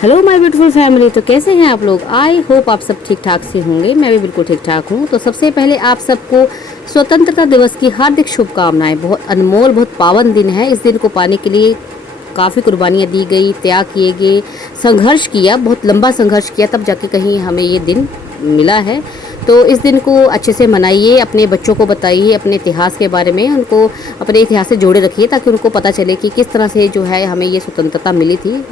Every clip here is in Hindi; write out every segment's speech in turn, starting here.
Hello my beautiful family. तो कैसे हैं आप लोग? आई होप आप सब ठीक ठाक से होंगे। मैं भी बिल्कुल ठीक ठाक हूँ। तो सबसे पहले आप सबको स्वतंत्रता दिवस की हार्दिक शुभकामनाएं। बहुत अनमोल, बहुत पावन दिन है। इस दिन को पाने के लिए काफ़ी कुर्बानियाँ दी गई, त्याग किए गए, संघर्ष किया, बहुत लंबा संघर्ष किया, तब जाके कहीं हमें ये दिन मिला है। तो इस दिन को अच्छे से मनाइए, अपने बच्चों को बताइए अपने इतिहास के बारे में, उनको अपने इतिहास से जोड़े रखिए ताकि उनको पता चले कि किस तरह से जो है हमें ये स्वतंत्रता मिली थी।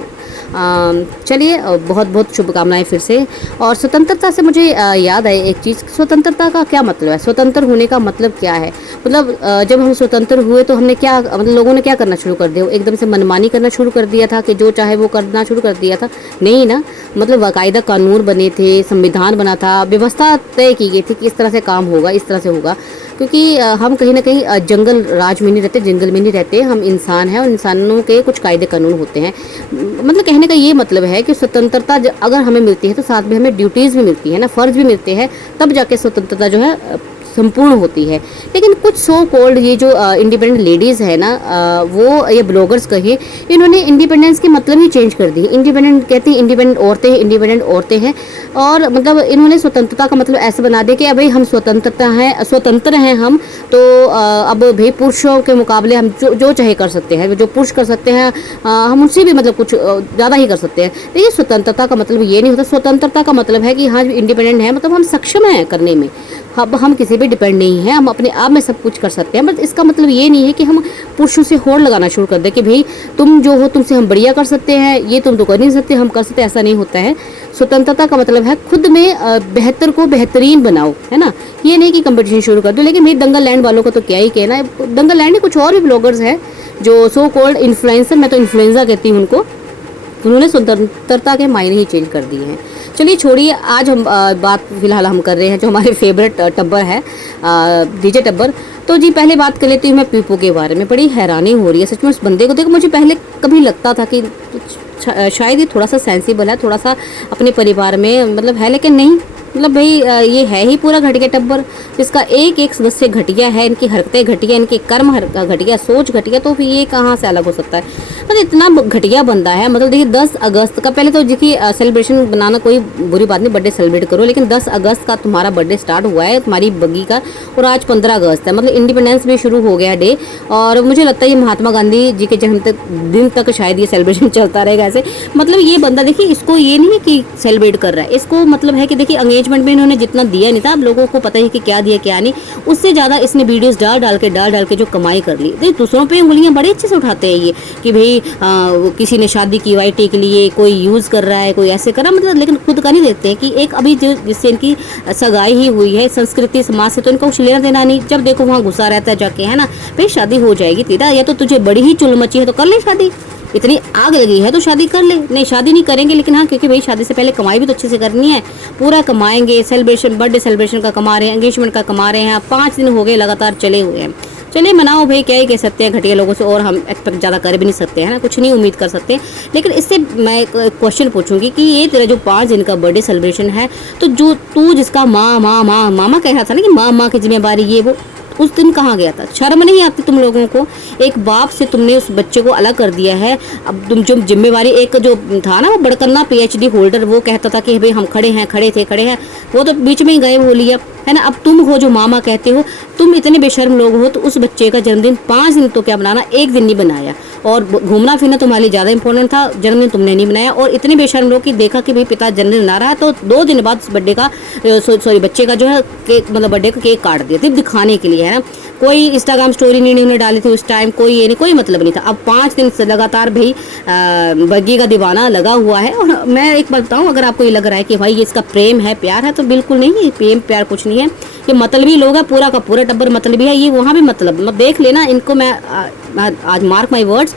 चलिए, बहुत बहुत शुभकामनाएं फिर से। और स्वतंत्रता से मुझे याद आई एक चीज़। स्वतंत्रता का क्या मतलब है? स्वतंत्र होने का मतलब क्या है? मतलब जब हम स्वतंत्र हुए तो हमने क्या, मतलब लोगों ने क्या करना शुरू कर दिया? एकदम से मनमानी करना शुरू कर दिया था कि जो चाहे वो करना शुरू कर दिया था? नहीं ना। मतलब बाकायदा कानून बने थे, संविधान बना था, व्यवस्था तय की गई थी कि इस तरह से काम होगा, इस तरह से होगा। क्योंकि हम कहीं ना कहीं जंगल राज में नहीं रहते, जंगल में नहीं रहते, हम इंसान हैं और इंसानों के कुछ कायदे कानून होते हैं। मतलब कहने का ये मतलब है कि स्वतंत्रता अगर हमें मिलती है तो साथ में हमें ड्यूटीज़ भी मिलती है ना, फ़र्ज भी मिलते हैं, तब जाके स्वतंत्रता जो है संपूर्ण होती है। लेकिन कुछ सो कॉल्ड ये जो इंडिपेंडेंट लेडीज़ है ना, वो ये ब्लॉगर्स कहिए, इन्होंने इंडिपेंडेंस के मतलब ही चेंज कर दी। इंडिपेंडेंट कहती हैं, इंडिपेंडेंट औरतें हैं, इंडिपेंडेंट औरतें हैं। और मतलब इन्होंने स्वतंत्रता का मतलब ऐसे बना दिया कि अभी हम स्वतंत्र हैं हम। तो अब भाई पुरुषों के मुकाबले हम जो चाहे कर सकते हैं, जो पुरुष कर सकते हैं हम उनसे भी मतलब कुछ ज़्यादा ही कर सकते हैं। देखिए, स्वतंत्रता का मतलब ये नहीं होता। स्वतंत्रता का मतलब है कि हाँ, इंडिपेंडेंट है मतलब हम सक्षम हैं करने में। अब हम किसी पे डिपेंड नहीं है, हम अपने आप में सब कुछ कर सकते हैं। बट इसका मतलब ये नहीं है कि हम पुरुषों से होड़ लगाना शुरू कर दें कि भाई तुम जो हो तुमसे हम बढ़िया कर सकते हैं, ये तुम तो कर नहीं सकते, हम कर सकते। ऐसा नहीं होता है। स्वतंत्रता का मतलब है खुद में बेहतर को बेहतरीन बनाओ, है ना। ये नहीं कि कंपटीशन शुरू कर दो। लेकिन भाई दंगल लैंड वालों का तो क्या ही कहना है। दंगल लैंड में कुछ और भी ब्लॉगर्स हैं जो सो कॉल्ड इन्फ्लुएंसर, मैं तो इन्फ्लुएंजा कहती हूँ उनको, उन्होंने स्वतंत्रता के मायने ही चेंज कर दिए हैं। चलिए छोड़िए, आज हम बात फिलहाल हम कर रहे हैं जो हमारे फेवरेट टब्बर है, डीजे टब्बर। तो जी पहले बात कर लेती हूँ मैं पीपू के बारे में। बड़ी हैरानी हो रही है सच में उस बंदे को देखो। मुझे पहले कभी लगता था कि शायद ये थोड़ा सा सेंसिबल है, थोड़ा सा अपने परिवार में मतलब है, लेकिन नहीं। मतलब भाई ये है ही पूरा घटिया टब्बर, जिसका एक एक सदस्य घटिया है, इनकी हरकतें घटिया, इनके कर्म घटिया, सोच घटिया। तो फिर ये कहाँ से अलग हो सकता है? मतलब इतना घटिया बंदा है। मतलब देखिए 10 अगस्त का, पहले तो देखिए सेलिब्रेशन बनाना कोई बुरी बात नहीं, बर्थडे सेलिब्रेट करो, लेकिन 10 अगस्त का तुम्हारा बर्थडे स्टार्ट हुआ है तुम्हारी बग्गी का, और आज 15 अगस्त है। मतलब इंडिपेंडेंस भी शुरू हो गया डे। और मुझे लगता है ये महात्मा गांधी जी के जन्म तक दिन तक शायद ये सेलिब्रेशन चलता रहेगा ऐसे। मतलब ये बंदा देखिए, इसको ये नहीं है कि सेलिब्रेट कर रहा है, इसको मतलब है कि देखिए एंगेजमेंट में इन्होंने जितना दिया नहीं था, अब लोगों को पता है कि क्या दिया क्या नहीं, उससे ज़्यादा इसने वीडियोस डाल डाल के जो कमाई कर ली। देखिए दूसरों पे उंगलियां बड़े अच्छे से उठाते हैं ये कि भाई किसी ने शादी की वाईटी के लिए कोई यूज़ कर रहा है, कोई ऐसे कर रहा है, मतलब लेकिन खुद का नहीं देखते हैं कि एक अभी जो जिससे इनकी सगाई ही हुई है संस्कृति समाज से, तो इनको कुछ लेना देना नहीं। जब देखो वहाँ घुसा रहता है जाके, है ना। भाई शादी हो जाएगी तेरा, या तो तुझे बड़ी ही चुल मची है तो कर ले शादी, इतनी आग लगी है तो शादी कर ले। नहीं, शादी नहीं करेंगे, लेकिन हाँ क्योंकि भाई शादी से पहले कमाई भी तो अच्छे से करनी है, पूरा कमाएंगे। सेलिब्रेशन, बर्थडे सेलिब्रेशन का कमा रहे हैं, एंगेजमेंट का कमा रहे हैं, 5 दिन हो गए लगातार चले हुए हैं। चलिए मनाओ भाई, क्या ही कह सकते हैं घटिया लोगों से, और हम एक्सपेक्ट ज़्यादा कर भी नहीं सकते हैं ना, कुछ नहीं उम्मीद कर सकते। लेकिन इससे मैं एक क्वेश्चन पूछूंगी कि ये तेरा जो 5 दिन का बर्थडे सेलिब्रेशन है, तो जो तू जिसका मामा कह रहा था ना कि माँ की जिम्मेवारी ये वो, उस दिन कहाँ गया था? शर्म नहीं आती तुम लोगों को? एक बाप से तुमने उस बच्चे को अलग कर दिया है। अब तुम जो जिम्मेवारी, एक जो था ना वो बड़कन्ना पीएचडी होल्डर, वो कहता था कि भाई हम खड़े हैं, वो तो बीच में ही गए हो लिया, है ना। अब तुम हो जो मामा कहते हो, तुम इतने बेशर्म लोग हो, तो उस बच्चे का जन्मदिन 5 दिन तो क्या बनाना, 1 दिन नहीं बनाया। और घूमना फिरना तुम्हारे लिए ज़्यादा इंपॉर्टेंट था, जन्मदिन तुमने नहीं बनाया। और इतने बेशर्म लोग कि देखा कि भाई पिता जन्मदिन बना रहा है, तो 2 दिन बाद बर्थडे का बच्चे का जो है केक, मतलब बर्थडे का केक काट दिया सिर्फ दिखाने के लिए, है ना। कोई इंस्टाग्राम स्टोरी नहीं उन्होंने डाली थी उस टाइम, कोई ये नहीं, कोई मतलब नहीं था। अब 5 दिन से लगातार भाई बग्गी का दीवाना लगा हुआ है। और मैं एक बात बताऊँ, अगर आपको ये लग रहा है कि भाई ये इसका प्रेम है, प्यार है, तो बिल्कुल नहीं, ये प्रेम प्यार कुछ नहीं है। ये मतलबी लोग है, पूरा का पूरा टब्बर मतलबी है। ये वहाँ भी मतलब देख लेना इनको, मैं आज मार्क माई वर्ड्स,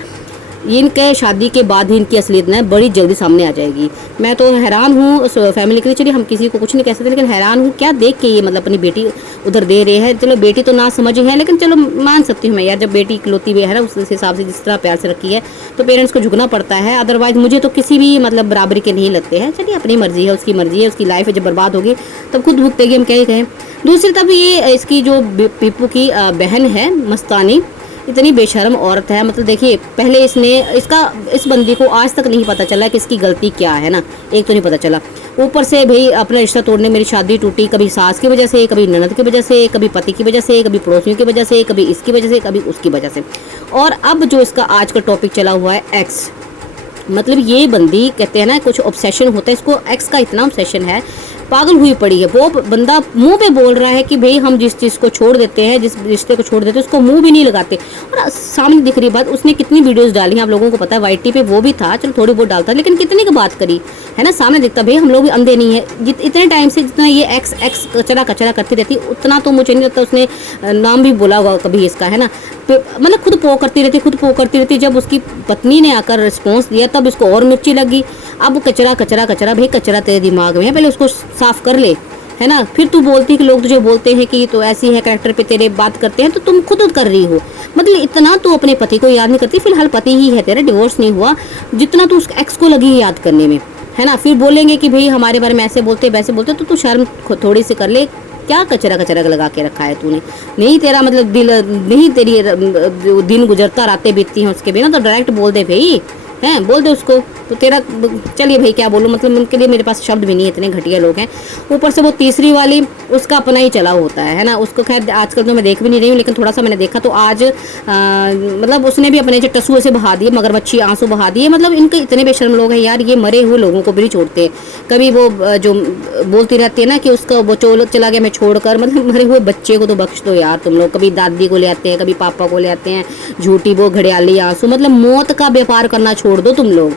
इनके शादी के बाद ही इनकी असलियत ना बड़ी जल्दी सामने आ जाएगी। मैं तो हैरान हूँ उस फैमिली के लिए। चलिए हम किसी को कुछ नहीं कह सकते, लेकिन हैरान हूँ क्या देख के ये, मतलब अपनी बेटी उधर दे रहे हैं। चलो बेटी तो ना समझ है, लेकिन चलो मान सकती हूँ मैं यार, जब बेटी इकलौती भी है ना, उस हिसाब से जिस तरह प्यार से रखी है तो पेरेंट्स को झुकना पड़ता है। अदरवाइज मुझे तो किसी भी मतलब बराबरी के नहीं लगते हैं। चलिए अपनी मर्जी है, उसकी मर्जी है, उसकी लाइफ है, जब बर्बाद होगी तब खुद भुगतेगी, हम क्या ही कहें। दूसरी तरफ ये इसकी जो पीपू की बहन है मस्तानी, इतनी बेशर्म औरत है। मतलब देखिए, पहले इस बंदी को आज तक नहीं पता चला कि इसकी गलती क्या है ना, एक तो नहीं पता चला। ऊपर से भाई अपना रिश्ता तोड़ने, मेरी शादी टूटी कभी सास की वजह से, कभी ननद की वजह से, कभी पति की वजह से, कभी पड़ोसियों की वजह से, कभी इसकी वजह से, कभी उसकी वजह से। और अब जो इसका आज का टॉपिक चला हुआ है एक्स, मतलब ये बंदी कहते हैं ना कुछ ऑब्सेशन होता है, इसको एक्स का इतना ऑब्सेशन है, पागल हुई पड़ी है। वो बंदा मुंह पे बोल रहा है कि भाई हम जिस चीज़ को छोड़ देते हैं, जिस रिश्ते को छोड़ देते हैं, उसको मुंह भी नहीं लगाते। और सामने दिख रही बात, उसने कितनी वीडियोस डाली हैं आप लोगों को पता है, वाईटी पे वो भी था, चलो थोड़ी बहुत डालता, लेकिन कितनी की बात करी है ना, सामने दिखता। भाई हम लोग भी अंधे नहीं है, इतने टाइम से जितना ये एक्स एक्स कचरा कचरा करती रहती, उतना तो मुझे नहीं लगता उसने नाम भी बोला होगा कभी इसका, है ना। मतलब खुद पो करती रहती। जब उसकी पत्नी ने आकर रिस्पॉन्स दिया तब इसको और मिर्ची लगी। अब कचरा कचरा कचरा, भाई कचरा तेरे दिमाग में है, पहले उसको साफ कर ले, है ना। फिर तू बोलती कि लोग तुझे बोलते हैं कि तो ऐसी है, कैरेक्टर पे तेरे बात करते हैं, तो तुम खुद कर रही हो। मतलब इतना तू अपने पति को याद नहीं करती, फिलहाल पति ही है तेरा, डिवोर्स नहीं हुआ, जितना तू उस एक्स को लगी याद करने में, है ना। फिर बोलेंगे कि भाई हमारे बारे में ऐसे बोलते वैसे बोलते, तो तू शर्म थोड़ी सी कर ले। क्या कचरा कचरा लगा के रखा है तूने, नहीं तेरा मतलब दिल नहीं, तेरी दिन गुजरता रातें बीतती हैं उसके बिना, तो डायरेक्ट बोल दे भाई, हैं बोल दे उसको। तो तेरा चलिए भाई क्या बोलूँ, मतलब उनके लिए मेरे पास शब्द भी नहीं है, इतने घटिया लोग हैं। ऊपर से वो तीसरी वाली, उसका अपना ही चला होता है ना। उसको खैर आजकल तो मैं देख भी नहीं रही हूँ, लेकिन थोड़ा सा मैंने देखा तो आज मतलब उसने भी अपने जो टसुए से बहा दिए, मगरमच्छी आंसू बहा दिए। मतलब इनके इतने बेशर्म लोग हैं यार, ये मरे हुए लोगों को भी नहीं छोड़ते। कभी वो जो बोलती रहती है ना कि उसका वो चला गया मैं छोड़कर, मतलब मरे हुए बच्चे को तो बख्श दो यार तुम लोग। कभी दादी को ले आते हैं, कभी पापा को ले आते हैं, झूठी वो घड़ियाली आंसू। मतलब मौत का व्यापार करना छोड़ दो तुम लोग,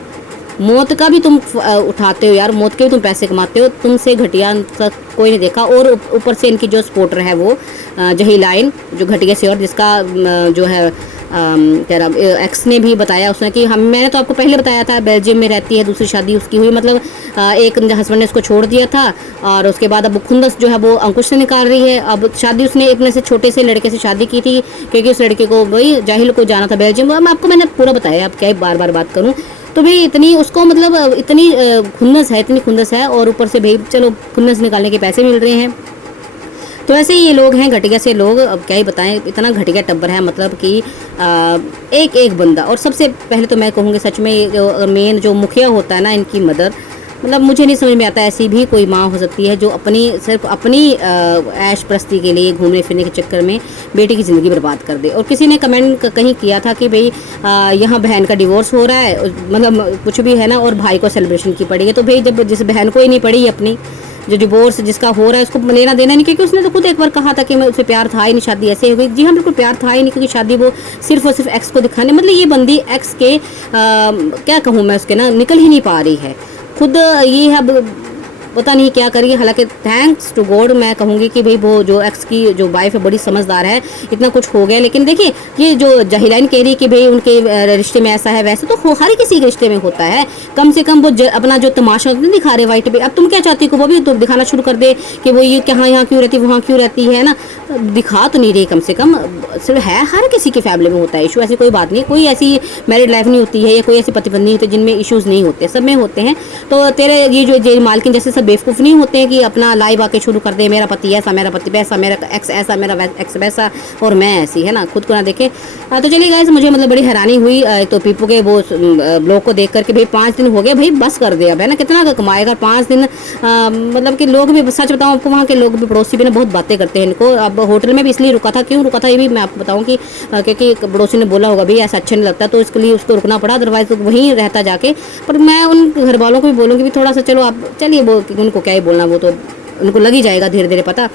मौत का भी तुम उठाते हो यार, मौत के भी तुम पैसे कमाते हो, तुमसे घटिया का कोई नहीं देखा। और ऊपर से इनकी जो सपोर्टर है वो जहीलाइन, जो घटिया सी, और जिसका जो है कह रहा एक्स ने भी बताया उसने कि मैंने तो आपको पहले बताया था बेल्जियम में रहती है, दूसरी शादी उसकी हुई। मतलब एक हस्बैंड ने उसको छोड़ दिया था, और उसके बाद अब खुंदस जो है वो अंकुश से निकाल रही है। अब शादी उसने अपने से छोटे से लड़के से शादी की थी, क्योंकि उस लड़के को भाई जाहिल को जाना था बेल्जियम। मैंने पूरा बताया, अब क्या बार बार बात करूँ। तो भाई इतनी उसको मतलब इतनी खुन्नस है, और ऊपर से भाई चलो खुन्नस निकालने के पैसे मिल रहे हैं। तो ऐसे ही ये लोग हैं, घटिया से लोग, अब क्या ही बताएं, इतना घटिया टब्बर है। मतलब कि एक एक बंदा। और सबसे पहले तो मैं कहूँगी सच में मेन जो मुखिया होता है ना, इनकी मदर, मतलब मुझे नहीं समझ में आता ऐसी भी कोई माँ हो सकती है जो सिर्फ अपनी ऐश प्रस्ती के लिए घूमने फिरने के चक्कर में बेटी की ज़िंदगी बर्बाद कर दे। और किसी ने कमेंट कहीं किया था कि भाई यहाँ बहन का डिवोर्स हो रहा है, मतलब कुछ भी है ना, और भाई को सेलिब्रेशन की पड़ी है। तो भाई जब जिस बहन को ही नहीं पड़ी अपनी, जो डिवोर्स जिसका हो रहा है, उसको लेना देना नहीं, क्योंकि उसने तो खुद एक बार कहा था कि मैं उससे प्यार था ही नहीं, शादी ऐसे हो गई। जी हाँ, बिल्कुल प्यार था ही नहीं, क्योंकि शादी वो सिर्फ और सिर्फ एक्स को दिखाने, मतलब ये बंदी एक्स के क्या कहूँ मैं, उसके ना निकल ही नहीं पा रही है खुद। ये अब पता नहीं क्या करिए। हालांकि थैंक्स टू गॉड मैं कहूँगी कि भाई वो जो एक्स की जो वाइफ है बड़ी समझदार है, इतना कुछ हो गया। लेकिन देखिए ये जो जहीलाइन कह रही है कि भाई उनके रिश्ते में ऐसा है वैसे, तो हर किसी के रिश्ते में होता है। कम से कम वो अपना जो तमाशा नहीं दिखा रहे वाइट पे। अब तुम क्या चाहती हो, वो भी तो दिखाना शुरू कर दे कि वो ये कहाँ यहाँ क्यों रहती, वहाँ क्यों रहती है ना। दिखा तो नहीं रही, कम से कम सिर्फ है, हर किसी की फैमिली में होता है इशू, ऐसी कोई बात नहीं। कोई ऐसी मैरिड लाइफ नहीं होती है या कोई ऐसी पति पत्नी होती है जिनमें इश्यूज़ नहीं होते, सब में होते हैं। तो तेरे ये जो जेल मालकिन जैसे सब बेवकूफ़ नहीं होते हैं कि अपना लाइव आके शुरू कर दे, मेरा पति ऐसा, मेरा पति वैसा, मेरा एक्स ऐसा, मेरा एक्स वैसा, और मैं ऐसी, है ना, खुद को ना देखे। तो चलिए गाइस, मुझे मतलब बड़ी हैरानी हुई तो पीपू के वो ब्लॉग को देख करके। भाई 5 दिन हो गए, भाई बस कर दे अब, है ना, कितना कमाएगा 5 दिन। मतलब कि लोग भी, सच बताऊँ आपको, वहाँ के लोग भी, पड़ोसी भी ना बहुत बातें करते हैं इनको। अब होटल में भी इसलिए रुका था, क्यों रुका था ये भी मैं आपको बताऊँ कि क्योंकि पड़ोसी ने बोला होगा भाई ऐसा अच्छा नहीं लगता, तो इसके लिए उसको रुकना पड़ा, अदरवाइज तो वहीं रहता जाके। पर मैं उन घर वालों को भी बोलूँगी भी थोड़ा सा चलो आप चलिए, वो उनको क्या ही बोलना, वो तो उनको लग ही जाएगा धीरे धीरे पता।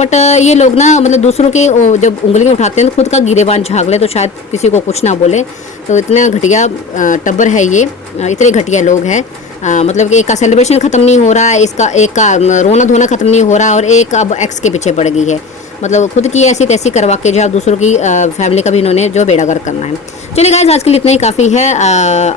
बट ये लोग ना मतलब दूसरों के जब उंगलियां उठाते हैं तो खुद का गिरेबान झाग ले तो शायद किसी को कुछ ना बोले। तो इतना घटिया टब्बर है ये, इतने घटिया लोग हैं। मतलब कि एक का सेलिब्रेशन ख़त्म नहीं हो रहा है, इसका एक का रोना धोना ख़त्म नहीं हो रहा, और एक अब एक्स के पीछे पड़ गई है। मतलब खुद की ऐसी तैसी करवा के जो है दूसरों की फैमिली का भी इन्होंने जो बेड़ागर करना है। चलिए गाइस, आज के लिए इतना ही काफ़ी है।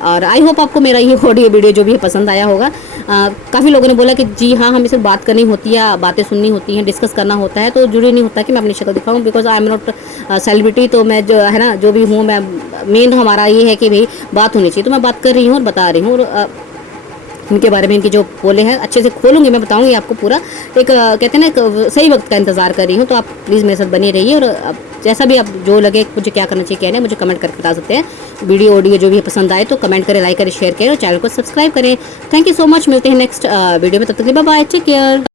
और आई होप आपको मेरा ये ऑडियो वीडियो जो भी है पसंद आया होगा। काफ़ी लोगों ने बोला कि जी हाँ, हमें सिर्फ बात करनी होती है, बातें सुननी होती हैं, डिस्कस करना होता है, तो जरूरी नहीं होता कि मैं अपनी शक्ल दिखाऊँ, because I am not celebrity. तो मैं जो है ना, जो भी हूँ मैं, मेन हमारा ये है कि भाई बात होनी चाहिए, तो मैं बात कर रही हूँ और बता रही हूँ। और इनके बारे में, इनके जो पोले हैं अच्छे से खोलूंगी, मैं बताऊंगी आपको पूरा। एक कहते हैं ना एक सही वक्त का इंतजार कर रही हूँ, तो आप प्लीज़ मेरे साथ बनी रहिए। और जैसा भी आप जो लगे मुझे क्या करना चाहिए क्या नहीं, मुझे कमेंट करके बता सकते हैं। वीडियो ऑडियो जो भी पसंद आए तो कमेंट करें, लाइक करें, शेयर करें और चैनल को सब्सक्राइब करें। थैंक यू सो मच, मिलते हैं नेक्स्ट वीडियो में, तब तक के लिए बाय बाय, टेक केयर।